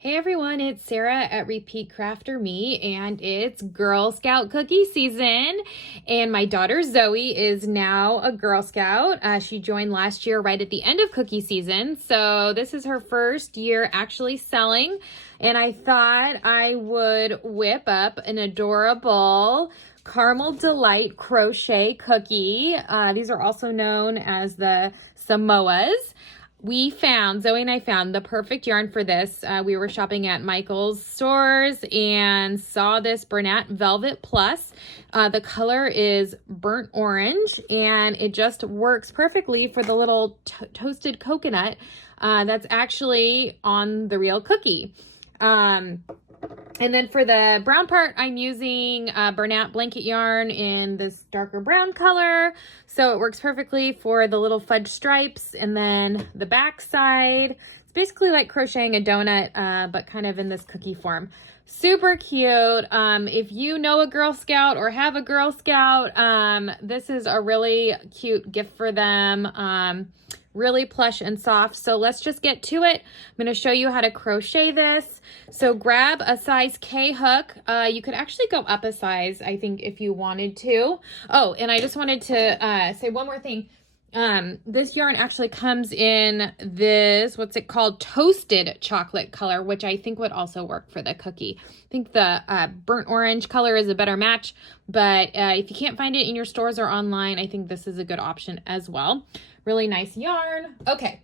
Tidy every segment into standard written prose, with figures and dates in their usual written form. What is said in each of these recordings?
Hey everyone, it's Sarah at Repeat Crafter Me, and it's Girl Scout cookie season. And my daughter Zoe is now a Girl Scout. She joined last year right at the end of cookie season, so this is her first year actually selling. And I thought I would whip up an adorable caramel deLite crochet cookie. These are also known as the Samoas. Zoe and I found the perfect yarn for this. We were shopping at Michael's stores and saw this Bernat Velvet Plus. The color is burnt orange and it just works perfectly for the little toasted coconut that's actually on the real cookie. And then for the brown part, I'm using Bernat blanket yarn in this darker brown color. So it works perfectly for the little fudge stripes. And then the back side, it's basically like crocheting a donut, but kind of in this cookie form. Super cute. If you know a Girl Scout or have a Girl Scout, this is a really cute gift for them. Really plush and soft. So let's just get to it. I'm going to show you how to crochet this. So grab a size K hook. You could actually go up a size, I think, if you wanted to. Oh, and I just wanted to say one more thing. This yarn actually comes in this, what's it called? Toasted chocolate color, which I think would also work for the cookie. I think the burnt orange color is a better match, but if you can't find it in your stores or online, I think this is a good option as well. Really nice yarn. Okay,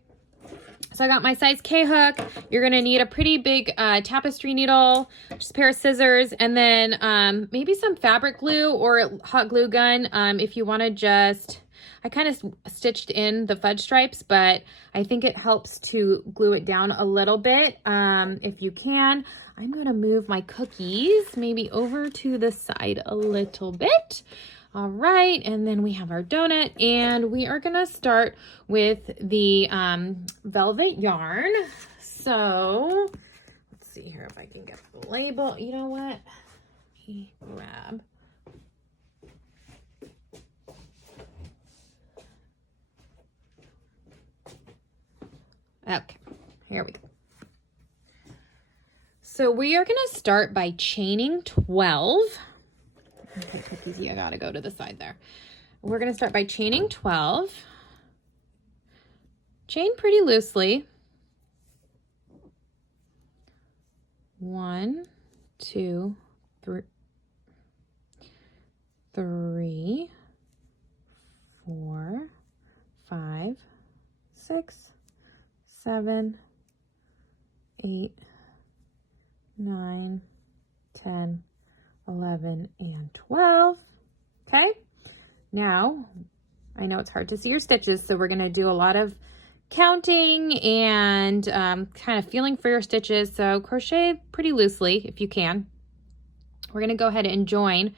so I got my size K hook. You're gonna need a pretty big tapestry needle, just a pair of scissors, and then maybe some fabric glue or hot glue gun if you wanna just, I kind of stitched in the fudge stripes, but I think it helps to glue it down a little bit if you can. I'm gonna move my cookies maybe over to the side a little bit. All right, and then we have our donut, and we are gonna start with the velvet yarn. So let's see here if I can get the label. You know what? Let me grab. Okay, here we go. So we are gonna start by chaining 12. Okay, cookies, you gotta go to the side there. We're gonna start by chaining 12. Chain pretty loosely. 1, 2, 3, 4, 5, 6, 7, 8, 9, 10, 11, and 12. Okay, now I know it's hard to see your stitches, so we're going to do a lot of counting and kind of feeling for your stitches. So crochet pretty loosely if you can. We're going to go ahead and join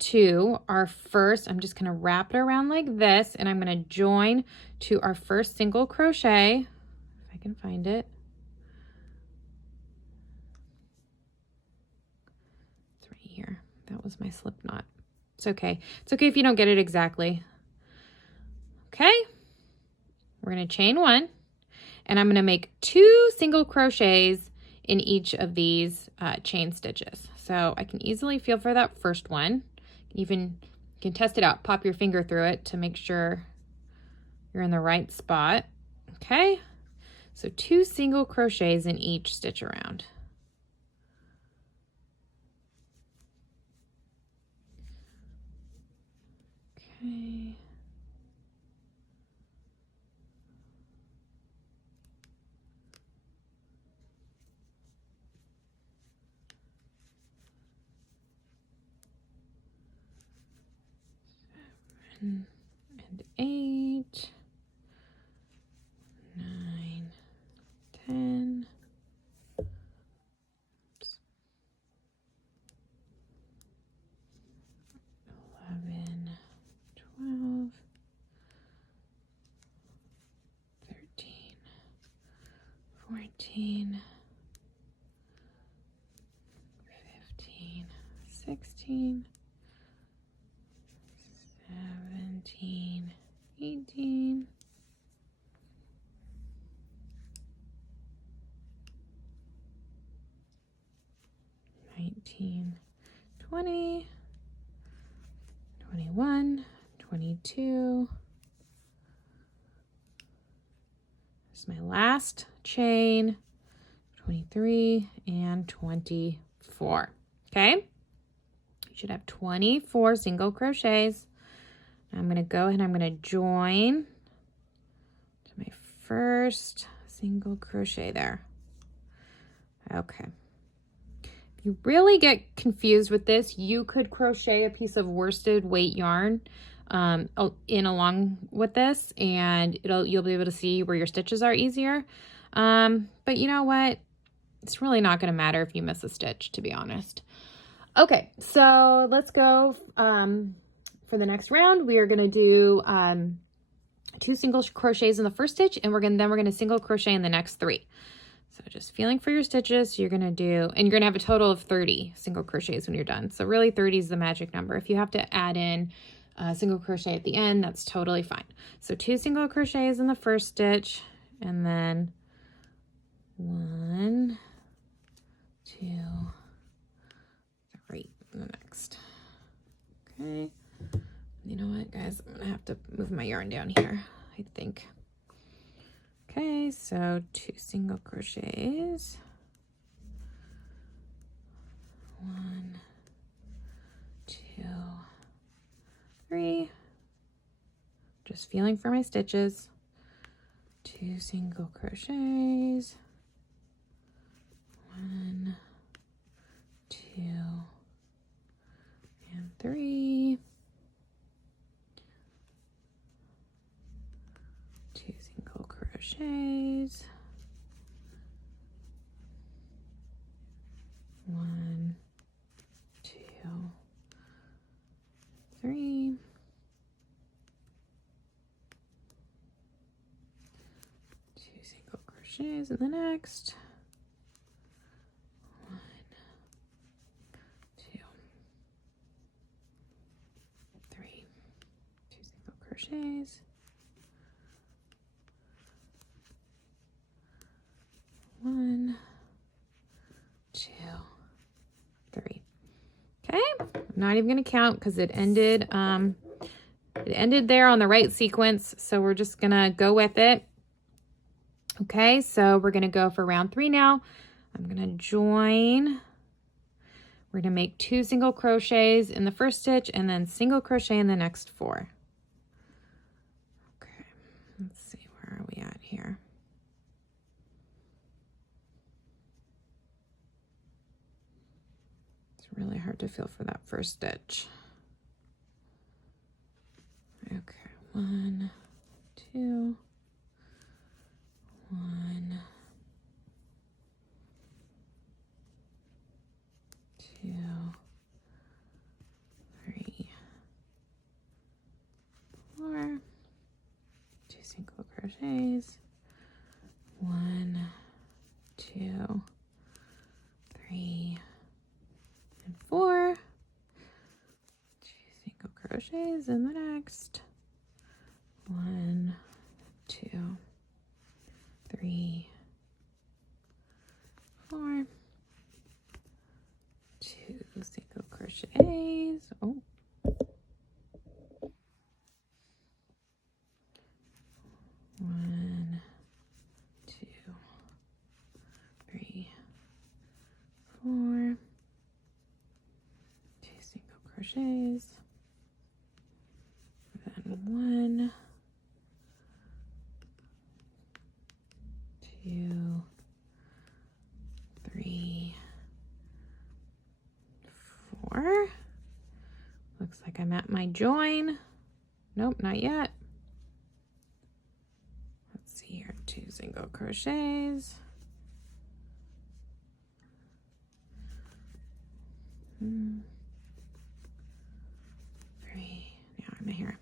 to our first, I'm just going to wrap it around like this, and I'm going to join to our first single crochet, if I can find it. Here, that was my slip knot. It's okay. It's okay if you don't get it exactly. Okay, we're going to chain 1, and I'm going to make 2 single crochets in each of these chain stitches. So I can easily feel for that first one. Even you can test it out. Pop your finger through it to make sure you're in the right spot. Okay, so 2 single crochets in each stitch around. Okay. And 8, 9, 10, 11, 12, 13, 14, 15, 16, 17, 18, 19, 19, 20, 21, 22. This is my last chain, 23 and 24. Okay, you should have 24 single crochets. I'm going to go ahead and I'm going to join to my first single crochet there. Okay. If you really get confused with this, you could crochet a piece of worsted weight yarn in along with this, and you'll be able to see where your stitches are easier. But you know what? It's really not going to matter if you miss a stitch, to be honest. Okay, so let's go for the next round. We are going to do 2 single crochets in the first stitch, and then we're going to single crochet in the next 3. So just feeling for your stitches, you're going to do, and you're going to have a total of 30 single crochets when you're done. So really 30 is the magic number. If you have to add in a single crochet at the end, that's totally fine. So 2 single crochets in the first stitch, and then 1, 2, 3 in the next. Okay. You know what, guys? I'm going to have to move my yarn down here, I think. Okay, so 2 single crochets. 1, 2, 3. Just feeling for my stitches. 2 single crochets. 1, 2, and 3. 2 single crochets. 1, 2, 3. 2 single crochets in the next. 1, 2, 3. 2 single crochets. 1, 2, 3. Okay, I'm not even going to count because it ended there on the right sequence, so we're just going to go with it. Okay, so we're going to go for round 3 now. I'm going to join. We're going to make 2 single crochets in the first stitch and then single crochet in the next 4. Okay, let's see, where are we at here? Really hard to feel for that first stitch. Okay, 1, 2, 1, 2, 3, 4. 2 single crochets. 1, 2, 3. And 4. 2 single crochets in the next. 1, 2, 3, 4. 2 single crochets. Oh. 1, 2, 3, 4. Crochets, then 1, 2, 3, 4. Looks like I'm at my join. Nope, not yet. Let's see here, 2 single crochets. 3. Now I'm here.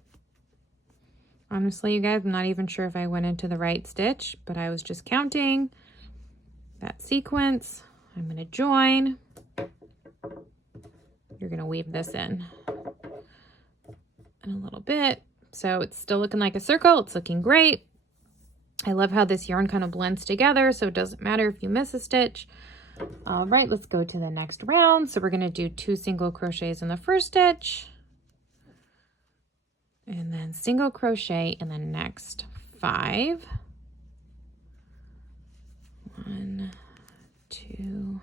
Honestly, you guys, I'm not even sure if I went into the right stitch, but I was just counting that sequence. I'm going to join. You're going to weave this in a little bit. So it's still looking like a circle. It's looking great. I love how this yarn kind of blends together, so it doesn't matter if you miss a stitch. All right, let's go to the next round. So we're going to do 2 single crochets in the first stitch, and then single crochet in the next 5. 1, 2,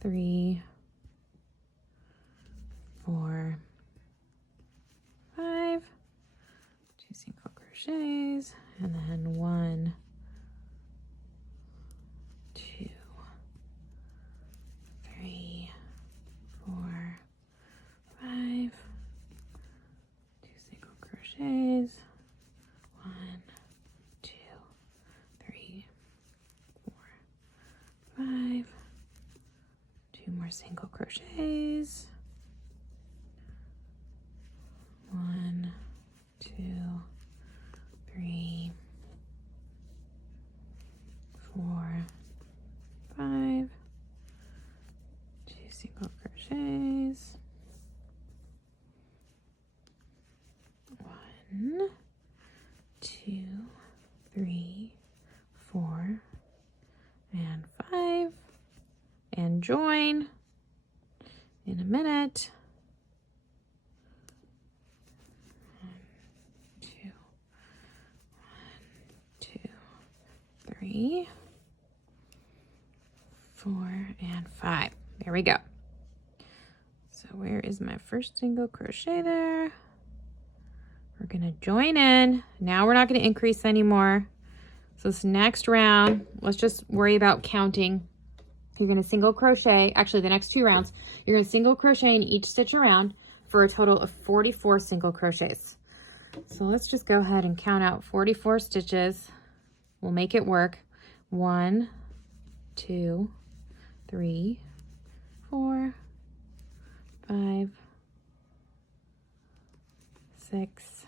3, 4, 5, 2 single crochets, and then 1, 2, 3, 4, 5, 2 single crochets, 1, 2, 3, 4, 5, 2 more single crochets, 1, 2, 3, 4, 5, 2 single crochets, 1, 2, 3, 4, and 5, and join in a minute. 3, 4, and 5. There we go. So where is my first single crochet there? We're going to join in. Now we're not going to increase anymore. So this next round, let's just worry about counting. You're going to single crochet, actually the next 2 rounds, you're going to single crochet in each stitch around for a total of 44 single crochets. So let's just go ahead and count out 44 stitches. We'll make it work. 1, 2, 3, 4, 5, 6,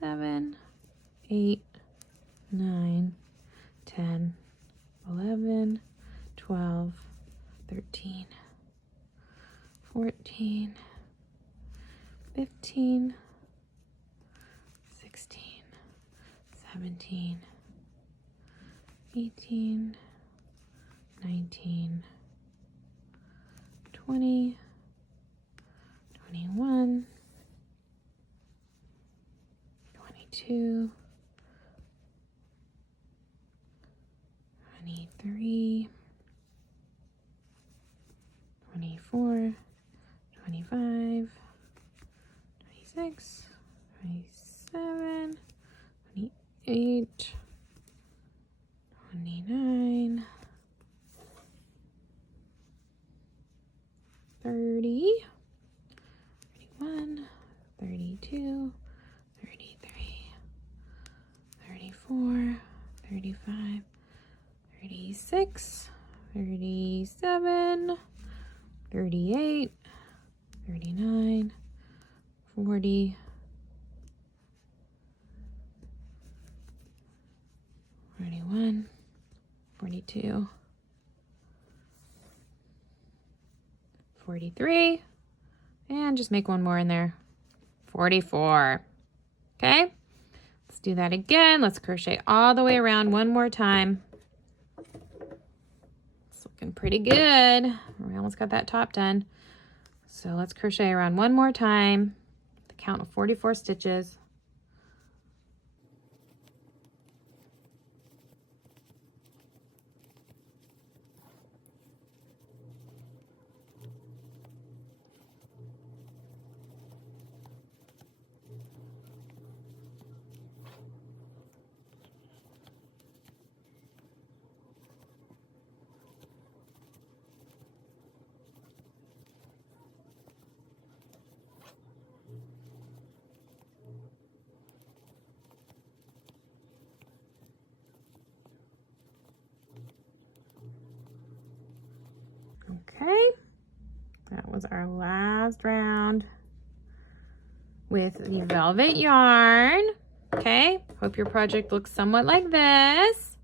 7, 8, 9, 10, 11, 12, 13, 14, 15, 16, 17, 18, 19, 20, 21, 22, 23, 24, 25, 26, 27, 28, 29, 30, 31, 32, 33, 34, 35, 36, 37, 38, 39, 40, 41, 42, 43, and just make one more in there, 44. Okay, let's do that again. Let's crochet all the way around one more time. It's looking pretty good. We almost got that top done. So let's crochet around one more time, the count of 44 stitches. Okay, that was our last round with the velvet yarn. Okay, hope your project looks somewhat like this.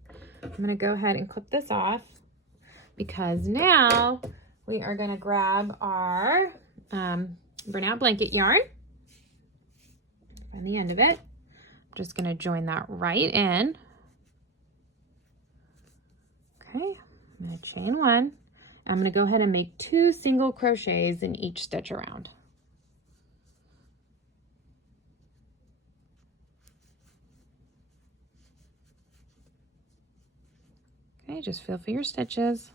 I'm gonna go ahead and clip this off because now we are gonna grab our Bernat blanket yarn. Find the end of it. I'm just gonna join that right in. Okay, I'm going to chain one. I'm going to go ahead and make 2 single crochets in each stitch around. Okay, just feel for your stitches.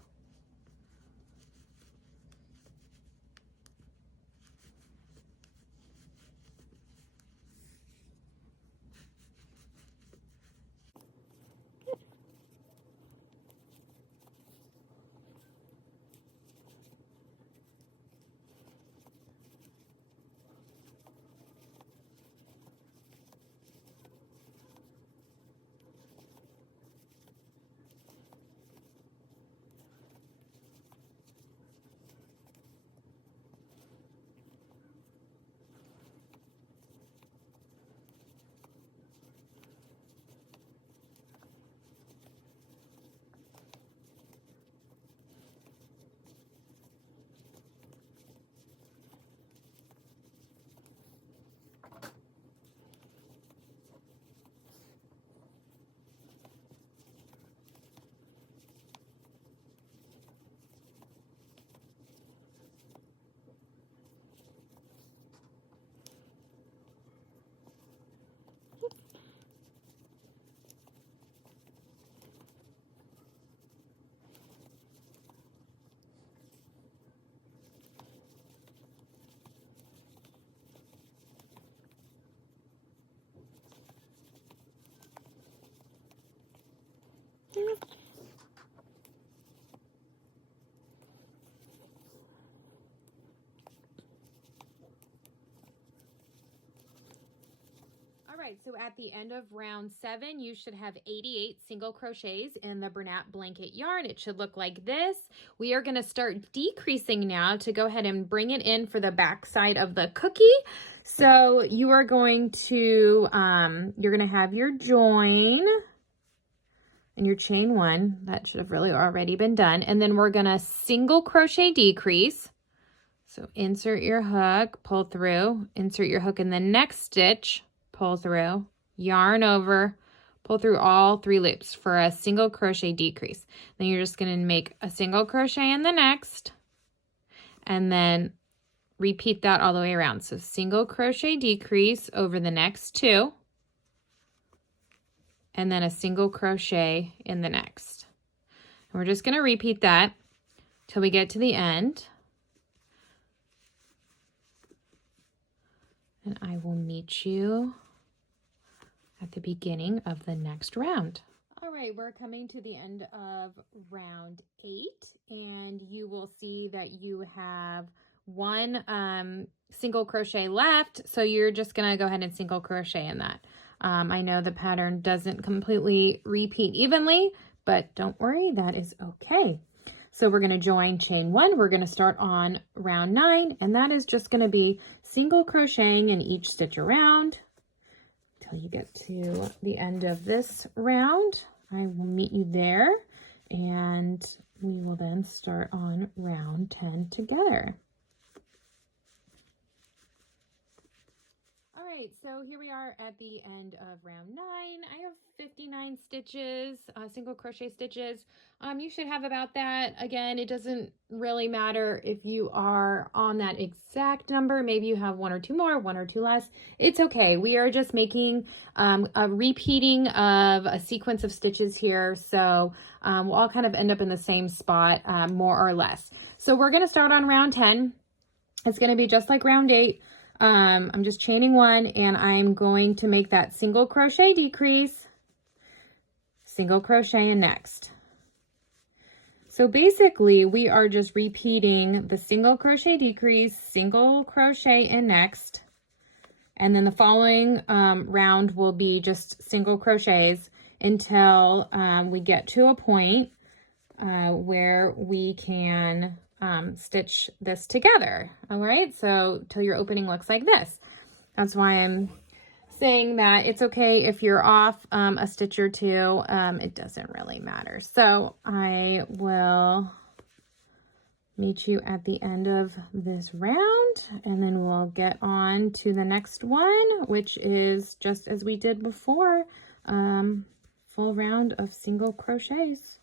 All right, so at the end of round 7, you should have 88 single crochets in the Bernat blanket yarn. It should look like this. We are going to start decreasing now to go ahead and bring it in for the back side of the cookie. So you are going to, you're going to have your join and your chain 1. That should have really already been done. And then we're going to single crochet decrease. So insert your hook, pull through, insert your hook in the next stitch, pull through, yarn over, pull through all 3 loops for a single crochet decrease. Then you're just going to make a single crochet in the next, and then repeat that all the way around. So single crochet decrease over the next 2, and then a single crochet in the next. And we're just going to repeat that till we get to the end. And I will meet you at the beginning of the next round. All right, we're coming to the end of round 8, and you will see that you have 1 single crochet left. So you're just gonna go ahead and single crochet in that. I know the pattern doesn't completely repeat evenly, but don't worry, that is okay. So we're going to join chain 1. We're going to start on round 9, and that is just going to be single crocheting in each stitch around until you get to the end of this round. I will meet you there, and we will then start on round 10 together. All right, so here we are at the end of round 9. I have 59 stitches, single crochet stitches. You should have about that. Again, it doesn't really matter if you are on that exact number. Maybe you have 1 or 2 more, 1 or 2 less. It's okay. We are just making a repeating of a sequence of stitches here. So we'll all kind of end up in the same spot, more or less. So we're going to start on round 10. It's going to be just like round 8. I'm just chaining 1, and I'm going to make that single crochet decrease, single crochet in next. So basically we are just repeating the single crochet decrease, single crochet in next, and then the following round will be just single crochets until we get to a point where we can stitch this together. All right, so till your opening looks like this. That's why I'm saying that it's okay if you're off a stitch or 2. It doesn't really matter. So I will meet you at the end of this round, and then we'll get on to the next one, which is just as we did before, full round of single crochets.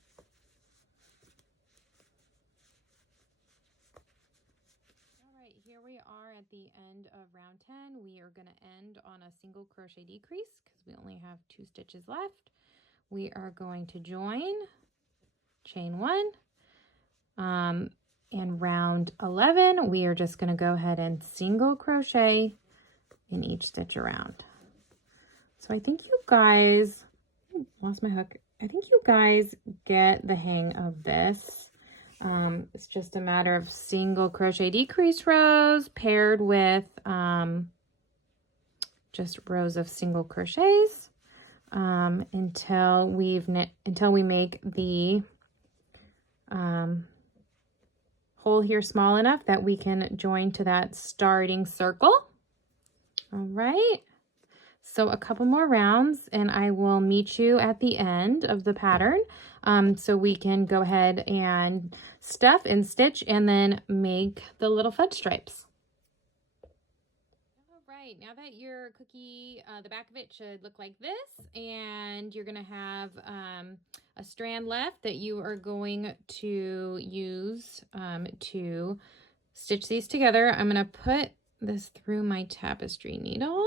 are at the end of round 10. We are going to end on a single crochet decrease because we only have 2 stitches left. We are going to join, chain 1, and round 11 we are just going to go ahead and single crochet in each stitch around. So I think you guys, lost my hook. I think you guys get the hang of this. It's just a matter of single crochet decrease rows paired with just rows of single crochets until we make the hole here small enough that we can join to that starting circle. All right. So a couple more rounds and I will meet you at the end of the pattern so we can go ahead and stuff and stitch and then make the little fudge stripes. All right, now that your cookie, the back of it should look like this, and you're going to have a strand left that you are going to use to stitch these together. I'm going to put this through my tapestry needle.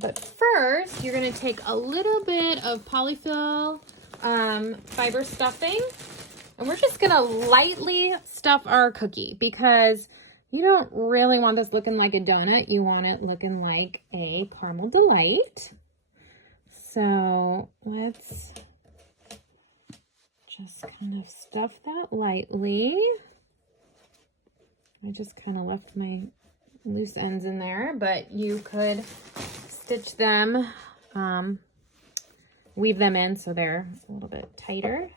But first, you're going to take a little bit of polyfill fiber stuffing, and we're just going to lightly stuff our cookie because you don't really want this looking like a donut. You want it looking like a caramel delight. So let's just kind of stuff that lightly. I just kind of left my loose ends in there, but you could stitch them, weave them in so they're a little bit tighter.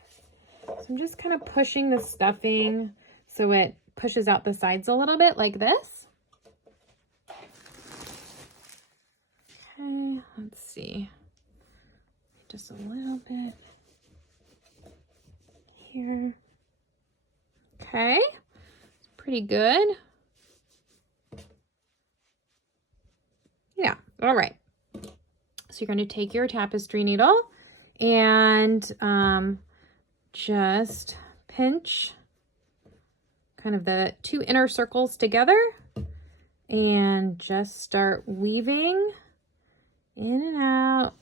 So I'm just kind of pushing the stuffing so it pushes out the sides a little bit like this. Okay, let's see. Just a little bit here. Okay, it's pretty good. Yeah, all right. So you're going to take your tapestry needle and just pinch kind of the 2 inner circles together and just start weaving in and out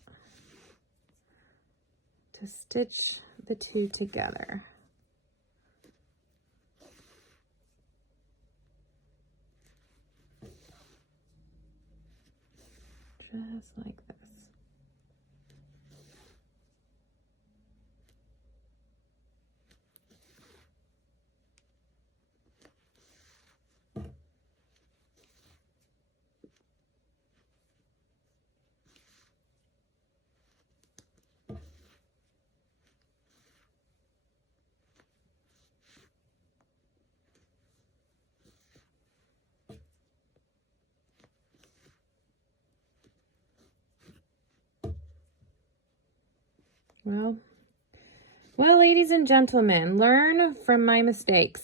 to stitch the 2 together. Just like this. Well, ladies and gentlemen, learn from my mistakes.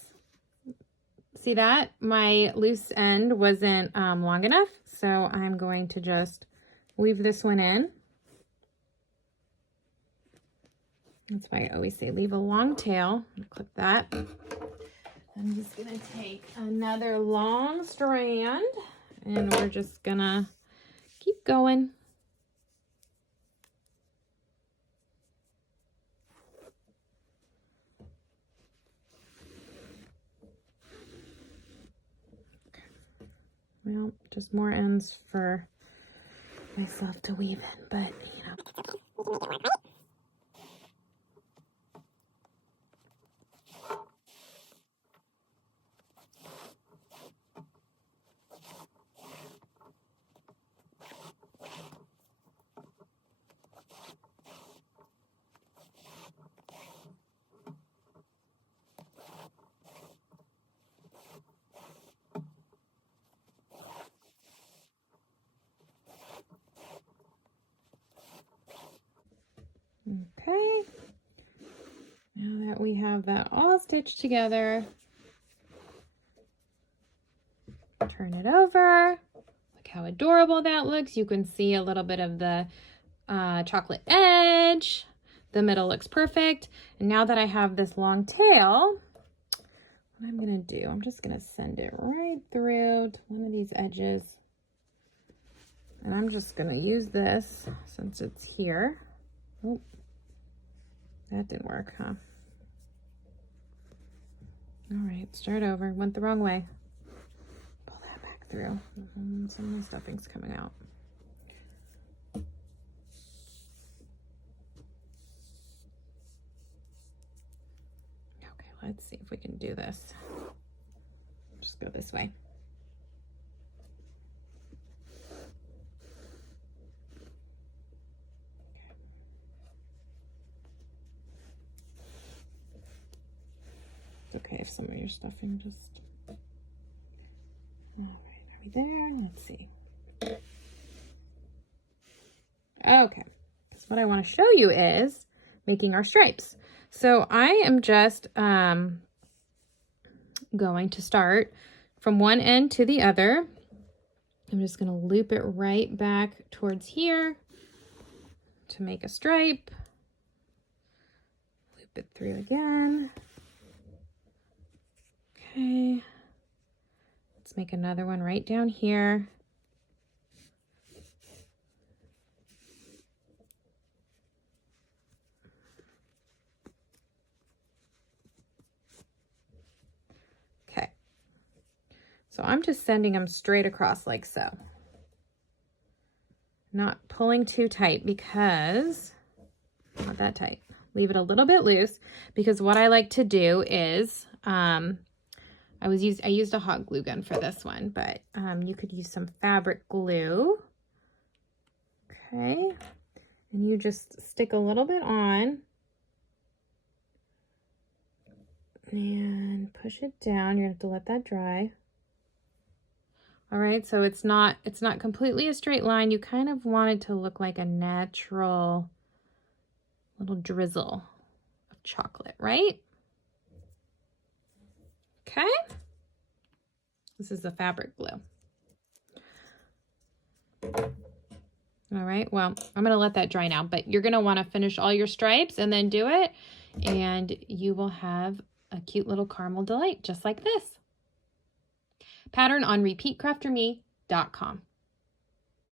See that? My loose end wasn't long enough, so I'm going to just weave this one in. That's why I always say leave a long tail. Clip that. I'm just going to take another long strand, and we're just going to keep going. Well, just more ends for myself to weave in, but you know. Okay, now that we have that all stitched together, turn it over. Look how adorable that looks. You can see a little bit of the chocolate edge. The middle looks perfect. And now that I have this long tail, what I'm gonna do, I'm just gonna send it right through to one of these edges. And I'm just gonna use this since it's here. Oh, that didn't work, huh? All right, start over. Went the wrong way. Pull that back through. Some of my stuffing's coming out. Okay, let's see if we can do this. Just go this way. It's okay if some of your stuffing just... All right, are we there? Let's see. Okay, because what I want to show you is making our stripes. So I am just going to start from one end to the other. I'm just going to loop it right back towards here to make a stripe. Loop it through again. Okay, let's make another one right down here. Okay, so I'm just sending them straight across like so. Not pulling too tight because, not that tight. Leave it a little bit loose because what I like to do is, I used a hot glue gun for this one, but you could use some fabric glue. Okay, and you just stick a little bit on and push it down. You're gonna have to let that dry. All right, so it's not completely a straight line. You kind of want it to look like a natural little drizzle of chocolate, right? Okay. This is the fabric glue. All right, well, I'm gonna let that dry now, but you're gonna wanna finish all your stripes and then do it, and you will have a cute little caramel delight just like this. Pattern on repeatcrafterme.com.